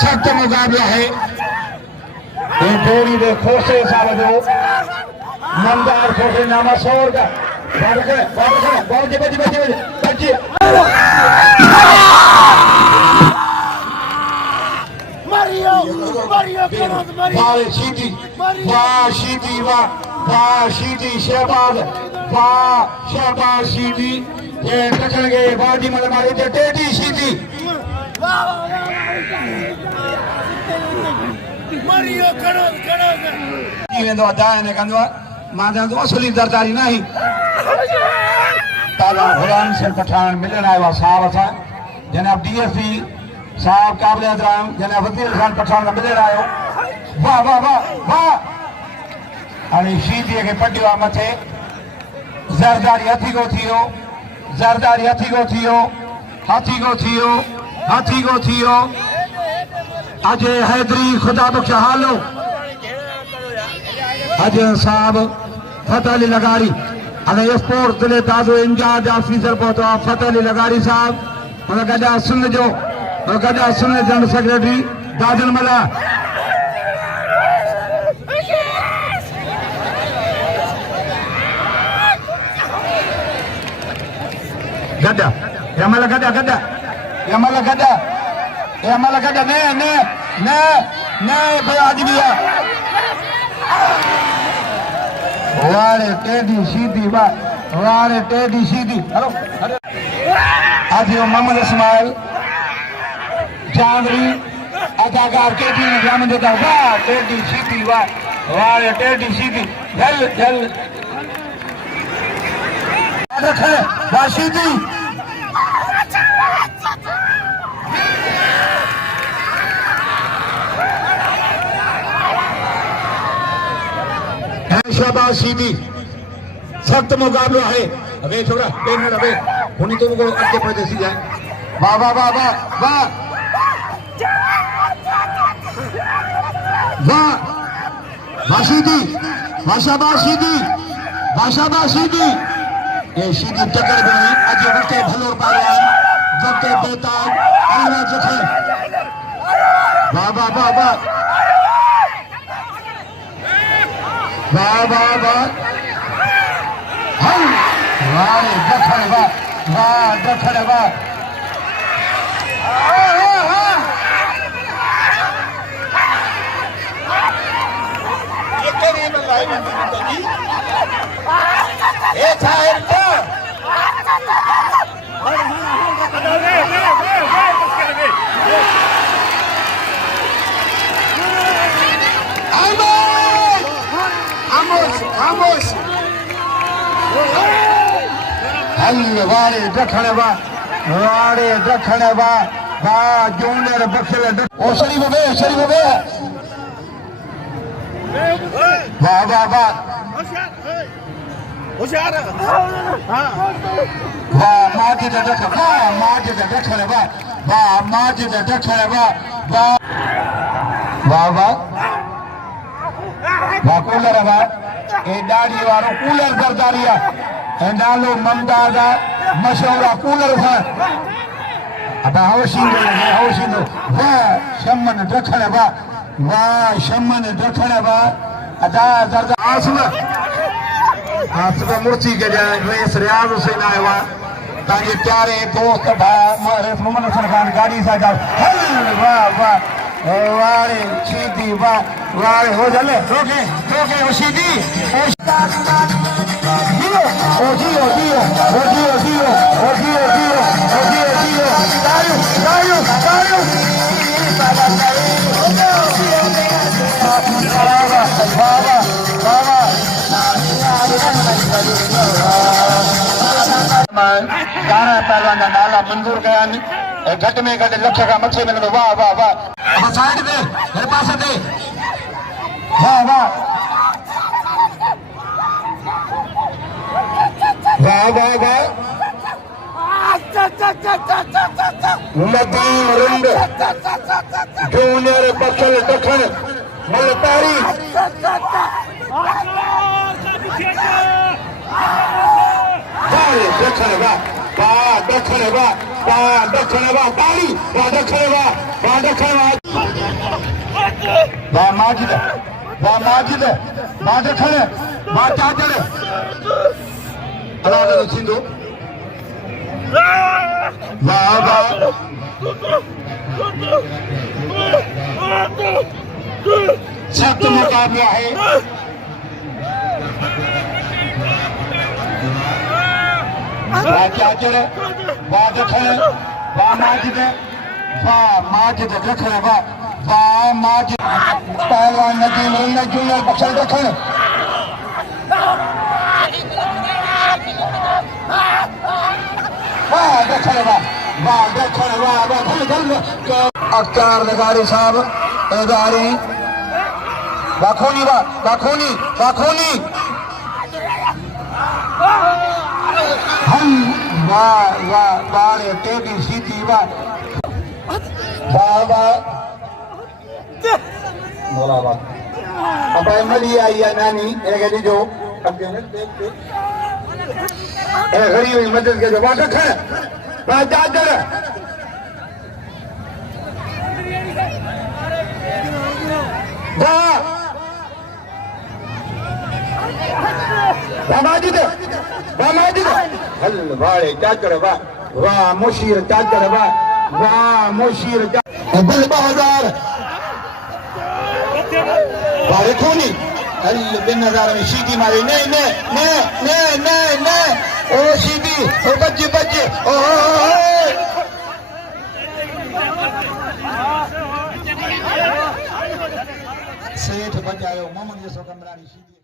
सख्त मुकाबला है ये जोड़ी दे खोसे साल जो मंदार खोसे नामा शोर का बहुत बच्चे वाह शीदी शहबाज वाह शहबाज शीदी ये दखण गए बाजी मतलब मारी ते टेडी शीदी वेंदो आहे दाने कंदो आहे मां चवंदो असली दरदारी नहीं ताला गुलाम से पठान मिलण आयो आहे साहब सां जनाब डीएसपी साहब काबिल एहतराम जनाब वजीर खान पठान मिलण आयो वाह वाह वाह वाह हाणे शीदीअ खे पटियो आहे मथे ज़रदारी हथी को थियो ज़रदारी हथी को थियो अजय हैदरी खुदा बख्श हालो अजय साहब फतेह अली लगारी अने स्पोर्ट्स जिले ताज़ो इंचार्ज ऑफिसर पहुतो आहे फतेह अली लगारी साहब उन गॾा सिंध जो जनरल सेक्रेटरी दादन मला गड्डा यमला गड्डा ने आज भी वारे टेडी सीधी हेलो आज यो मोहम्मद इस्माइल चांदरी अदाकार केटी ने जाम देता वाह टेडी सीधी वारे टेडी सीधी जल रखे वाह सीधी शाबाश सीधी सख्त मुकाबला है अबे छोड़ा पेन अबे हुनी तो को आगे पड़े सी जाए वाह वाह वाह वाह वाह वाह शाबाश सीधी ये सीधी टक्कर गई आज वक्त भलोर पाया वक्त बेताब अल्लाह जखे वाह वाह वाह वाह वाह वाह वाह वाह दखड़ वाह ये केरी में लाई में जी ए छायर का खामोश वारे दखण वाह जूनियर बखल ओ शरीफ बे वाह वाह वाह होशियार वाह माजिद दखण वाह कूलर वाह ए दाढ़ी वारो कूलर जरदारिया ए नालो ममदाद मशहूर कूलर था अब होशिंदो वाह शमन दखण वाह अदा जरदा आसमा मुर्ची के जाए रेस रियाज हुसैन आयो आहे तांजे प्यारे दोस्त भाई मोहम्मद हसन खान गाड़ी सा जा वाह वारे सीधी वारे हो जले रोके ओ सीधी गाना पहलवान नाला मंजूर कया घट में घट लक्ष का मथे मिलंदो वाह साइड दे मेरे पास दे वाह नदीम रंग जूनियर बखल दखन मलतारी दखण थींदो वाह वाह सख्त मुकाबला है वाह चाचर वाह दखण वाह माजिद दखण वाह माजिद पहलवान नदीम रंग जूनियर बख्शल दखण वाह दखण वाह अख्तार नगारी साहब एदारी वाखोनी हम वाह बाले टेडी सीधी वाह मोला वाह अब मली आई है नानी एक जो गरीब की मदद के जो वाह दखण वाह चादर हल वाले चादर वाह मुशीर चादर वाह मुशीर बल 2000 वाले खूनी हल 2000 में सीधी मारी नहीं ओ सीधी ओ बच्चे ओ सेठ बचायो मोहम्मद जैसो कमरानी सीधी